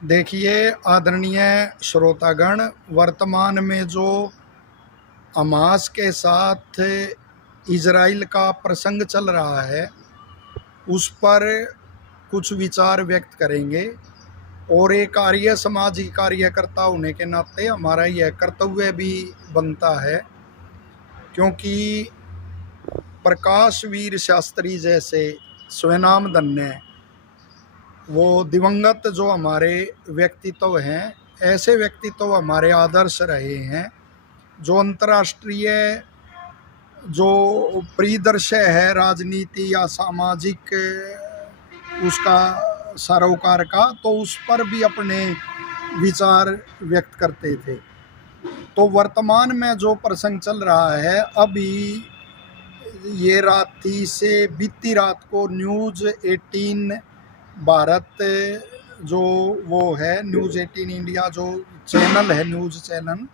देखिए आदरणीय श्रोतागण, वर्तमान में जो हमास के साथ इजराइल का प्रसंग चल रहा है उस पर कुछ विचार व्यक्त करेंगे। और एक आर्य सामाजिक कार्यकर्ता होने के नाते हमारा यह कर्तव्य भी बनता है, क्योंकि प्रकाश वीर शास्त्री जैसे स्वनाम धन्य वो दिवंगत जो हमारे व्यक्तित्व हैं, ऐसे व्यक्तित्व हमारे आदर्श रहे हैं जो अंतर्राष्ट्रीय जो परिदृश्य है राजनीति या सामाजिक उसका सरोकार का, तो उस पर भी अपने विचार व्यक्त करते थे। तो वर्तमान में जो प्रसंग चल रहा है, अभी ये रात थी से बीती रात को न्यूज़ 18 भारत जो वो है न्यूज़ 18 इंडिया जो चैनल है, न्यूज़ चैनल,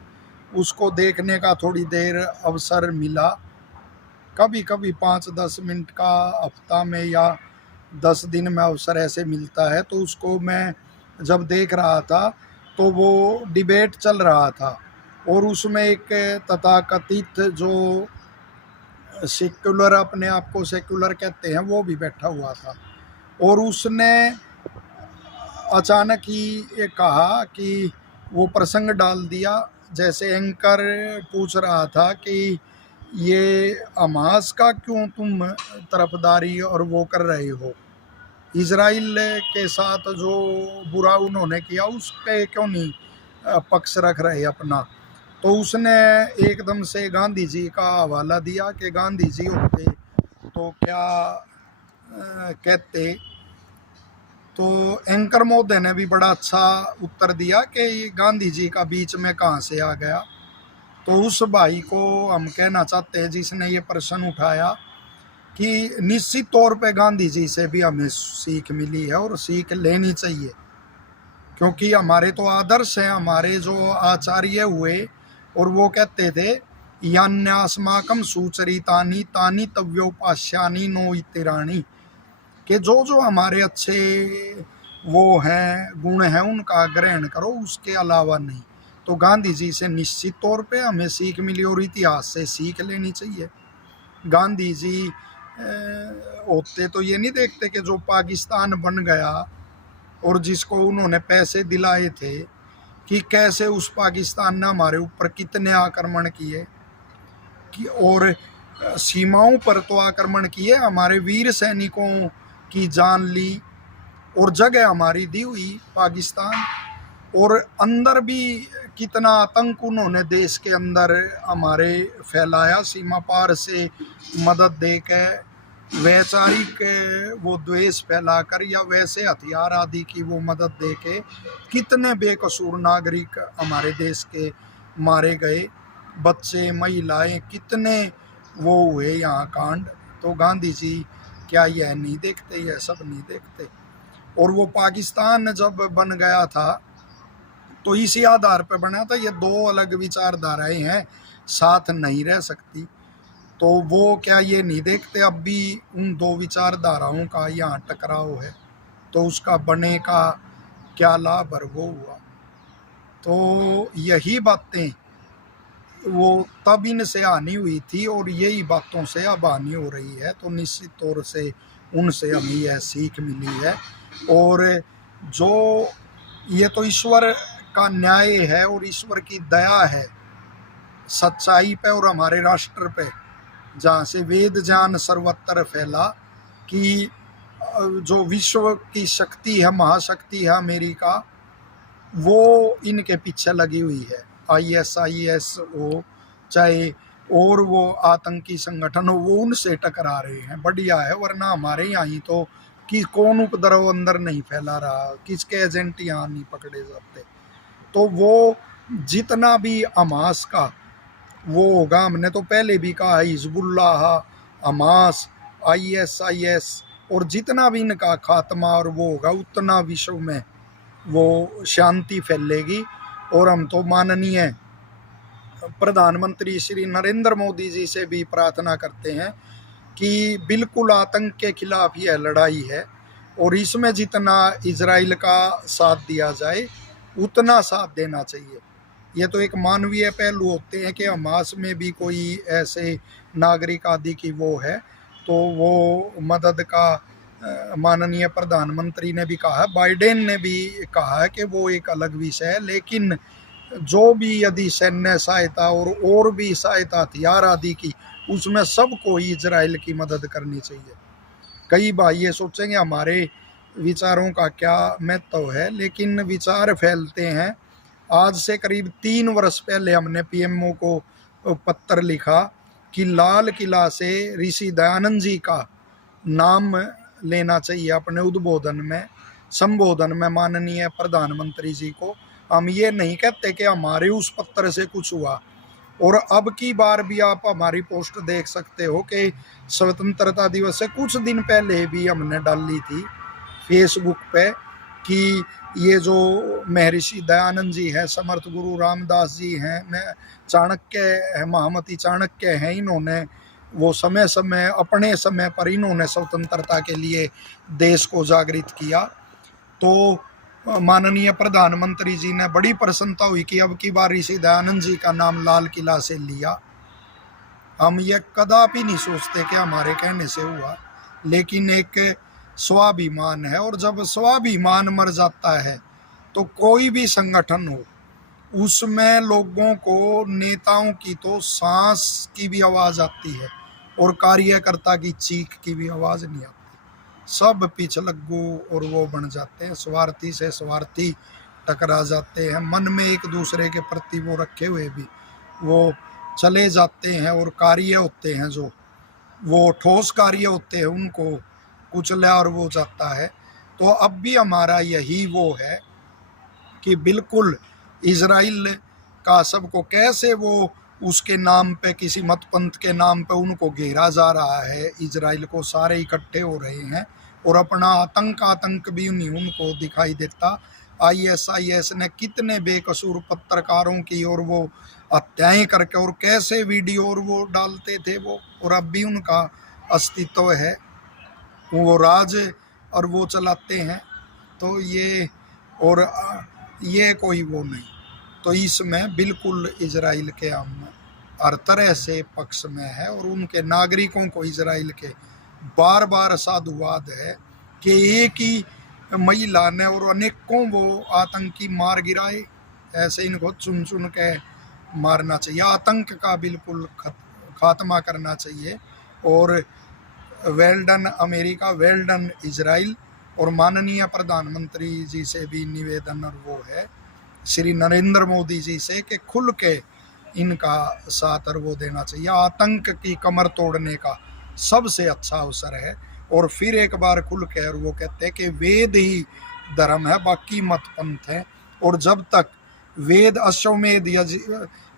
उसको देखने का थोड़ी देर अवसर मिला। कभी कभी 5-10 मिनट का हफ्ता में या 10 दिन में अवसर ऐसे मिलता है, तो उसको मैं जब देख रहा था तो वो डिबेट चल रहा था और उसमें एक तथाकथित जो सेक्युलर, अपने आप को सेक्युलर कहते हैं, वो भी बैठा हुआ था। और उसने अचानक ही ये कहा कि वो प्रसंग डाल दिया, जैसे एंकर पूछ रहा था कि ये हमास का क्यों तुम तरफदारी और वो कर रहे हो, इजराइल के साथ जो बुरा उन्होंने किया उस पे क्यों नहीं पक्ष रख रहे अपना। तो उसने एकदम से गांधी जी का हवाला दिया कि गांधी जी होते तो क्या कहते। तो एंकर महोदय ने भी बड़ा अच्छा उत्तर दिया कि गांधी जी का बीच में कहाँ से आ गया। तो उस भाई को हम कहना चाहते हैं जिसने ये प्रश्न उठाया कि निश्चित तौर पे गांधी जी से भी हमें सीख मिली है और सीख लेनी चाहिए, क्योंकि हमारे तो आदर्श हैं, हमारे जो आचार्य हुए, और वो कहते थे यान्यास्माकम सुचरितानि तानि तव्योपास्यानि नो इतिराणी, कि जो हमारे अच्छे वो हैं गुण हैं उनका ग्रहण करो, उसके अलावा नहीं। तो गांधी जी से निश्चित तौर पे हमें सीख मिली और इतिहास से सीख लेनी चाहिए। गांधी जी होते तो ये नहीं देखते कि जो पाकिस्तान बन गया और जिसको उन्होंने पैसे दिलाए थे, कि कैसे उस पाकिस्तान ने हमारे ऊपर कितने आक्रमण किए, कि और सीमाओं पर तो आक्रमण किए, हमारे वीर सैनिकों की जान ली और जगह हमारी दी हुई पाकिस्तान, और अंदर भी कितना आतंक उन्होंने देश के अंदर हमारे फैलाया, सीमा पार से मदद दे के वैचारिक वो द्वेष फैलाकर या वैसे हथियार आदि की वो मदद दे के कितने बेकसूर नागरिक हमारे देश के मारे गए, बच्चे महिलाएं कितने वो हुए यहाँ कांड। तो गांधी जी क्या यह नहीं देखते, यह सब नहीं देखते। और वो पाकिस्तान जब बन गया था तो इसी आधार पर बना था, ये दो अलग विचारधाराएं हैं, साथ नहीं रह सकती। तो वो क्या ये नहीं देखते अब भी उन दो विचारधाराओं का यहाँ टकराव है, तो उसका बने का क्या लाभ और वो हुआ। तो यही बातें वो तब इनसे आनी हुई थी और यही बातों से अब आनी हो रही है। तो निश्चित तौर से उनसे हमें यह सीख मिली है। और जो ये तो ईश्वर का न्याय है और ईश्वर की दया है सच्चाई पे और हमारे राष्ट्र पे, जहाँ से वेद ज्ञान सर्वत्र फैला, कि जो विश्व की शक्ति है, महाशक्ति है अमेरिका, वो इनके पीछे लगी हुई है। ISIS हो चाहे और वो आतंकी संगठन हो, वो उनसे टकरा रहे हैं। बढ़िया है, वरना हमारे यहाँ ही तो कि कौन उपद्रव अंदर नहीं फैला रहा, किसके एजेंट यहाँ नहीं पकड़े जाते। तो वो जितना भी हमास का वो होगा, हमने तो पहले भी कहा हिजबुल्लाह, हमास, ISIS, और जितना भी इनका खात्मा और वो होगा, उतना विश्व में वो शांति फैलेगी। और हम तो माननीय प्रधानमंत्री श्री नरेंद्र मोदी जी से भी प्रार्थना करते हैं कि बिल्कुल आतंक के खिलाफ यह लड़ाई है, और इसमें जितना इजराइल का साथ दिया जाए उतना साथ देना चाहिए। ये तो एक मानवीय पहलू होते हैं कि हमास में भी कोई ऐसे नागरिक आदि की वो है तो वो मदद का माननीय प्रधानमंत्री ने भी कहा है, बाइडेन ने भी कहा है कि वो एक अलग विषय है, लेकिन जो भी यदि सैन्य सहायता और भी सहायता हथियार आदि की, उसमें सबको ही इजराइल की मदद करनी चाहिए। कई भाई ये सोचेंगे हमारे विचारों का क्या महत्व है, लेकिन विचार फैलते हैं। आज से करीब 3 वर्ष पहले हमने पीएमओ को पत्र लिखा कि लाल किला से ऋषि दयानंद जी का नाम लेना चाहिए अपने उद्बोधन में, संबोधन में माननीय प्रधानमंत्री जी को। हम ये नहीं कहते कि हमारे उस पत्र से कुछ हुआ। और अब की बार भी आप हमारी पोस्ट देख सकते हो कि स्वतंत्रता दिवस से कुछ दिन पहले भी हमने डाली थी फेसबुक पे कि ये जो महर्षि दयानंद जी हैं, समर्थ गुरु रामदास जी हैं, चाणक्य है, महामती चाणक्य हैं, इन्होंने वो समय समय अपने समय पर इन्होंने स्वतंत्रता के लिए देश को जागृत किया। तो माननीय प्रधानमंत्री जी ने बड़ी प्रसन्नता हुई कि अब की बार ऋषि दयानंद जी का नाम लाल किला से लिया। हम ये कदापि नहीं सोचते कि हमारे कहने से हुआ, लेकिन एक स्वाभिमान है, और जब स्वाभिमान मर जाता है तो कोई भी संगठन हो उसमें लोगों को, नेताओं की तो सांस की भी आवाज़ आती है और कार्यकर्ता की चीख की भी आवाज़ नहीं आती। सब पिछलग्गू और वो बन जाते हैं, स्वार्थी से स्वार्थी टकरा जाते हैं, मन में एक दूसरे के प्रति वो रखे हुए भी वो चले जाते हैं, और कार्य होते हैं जो वो ठोस कार्य होते हैं उनको कुचला और वो जाता है। तो अब भी हमारा यही वो है कि बिल्कुल इजराइल का सबको कैसे वो उसके नाम पे, किसी मत पंथ के नाम पे उनको घेरा जा रहा है, इजराइल को सारे इकट्ठे हो रहे हैं और अपना आतंक भी नहीं उनको दिखाई देता। ISIS ने कितने बेकसूर पत्रकारों की और वो हत्याएं करके और कैसे वीडियो और वो डालते थे वो, और अब भी उनका अस्तित्व है, वो राज और वो चलाते हैं। तो ये और ये कोई वो नहीं, तो इसमें बिल्कुल इजराइल के हम हर तरह से पक्ष में है, और उनके नागरिकों को इजराइल के बार बार साधुवाद है कि एक ही महिला ने और अनेकों वो आतंकी मार गिराए, ऐसे इनको चुन चुन के मारना चाहिए, आतंक का बिल्कुल खात्मा करना चाहिए। और well done America, well done Israel. और माननीय प्रधानमंत्री जी से भी निवेदन और वो है श्री नरेंद्र मोदी जी से कि खुल के इनका साथ और वो देना चाहिए। आतंक की कमर तोड़ने का सबसे अच्छा अवसर है। और फिर एक बार खुल के और वो कहते हैं कि वेद ही धर्म है, बाकी मत पंथ है। और जब तक वेद अश्वमेध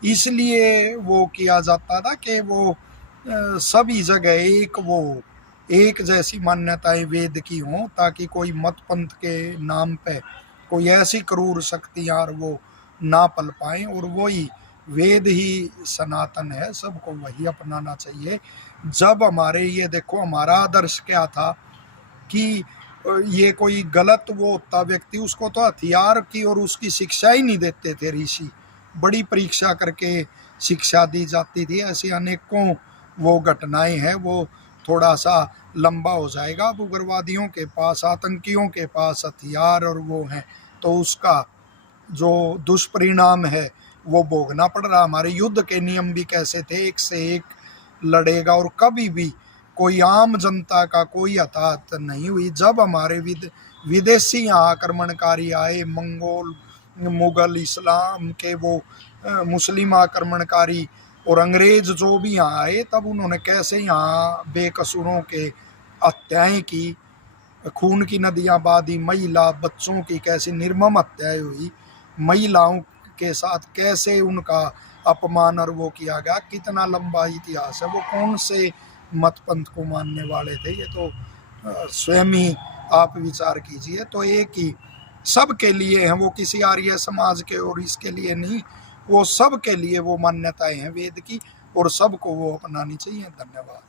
इसलिए वो किया जाता था कि वो सभी जगह एक जैसी मान्यताएं वेद की हों, ताकि कोई मत पंथ के नाम पे कोई ऐसी क्रूर शक्तियाँ और वो ना पल पाएँ। और वही वेद ही सनातन है, सबको वही अपनाना चाहिए। जब हमारे ये देखो हमारा आदर्श क्या था कि ये कोई गलत वो होता व्यक्ति, उसको तो हथियार की और उसकी शिक्षा ही नहीं देते थे ऋषि, बड़ी परीक्षा करके शिक्षा दी जाती थी। ऐसी अनेकों वो घटनाएं हैं, वो थोड़ा सा लंबा हो जाएगा। अब उग्रवादियों के पास, आतंकियों के पास हथियार और वो हैं, तो उसका जो दुष्परिणाम है वो भोगना पड़ रहा। हमारे युद्ध के नियम भी कैसे थे, एक से एक लड़ेगा और कभी भी कोई आम जनता का कोई हताहत नहीं हुई। जब हमारे विदेशी यहाँ आक्रमणकारी आए, मंगोल, मुगल, इस्लाम के वो मुस्लिम आक्रमणकारी और अंग्रेज जो भी यहाँ आए, तब उन्होंने कैसे यहाँ बेकसूरों के हत्याएं की, खून की नदियाँ बहादी, महिला बच्चों की कैसी निर्मम हत्याएं हुई, महिलाओं के साथ कैसे उनका अपमान और वो किया गया। कितना लंबा इतिहास है। वो कौन से मत पंथ को मानने वाले थे, ये तो स्वयं ही आप विचार कीजिए। तो एक ही सब के लिए हैं, वो किसी आर्य समाज के और इसके लिए नहीं, वो सब के लिए वो मान्यताएं हैं वेद की, और सबको वो अपनानी चाहिए। धन्यवाद।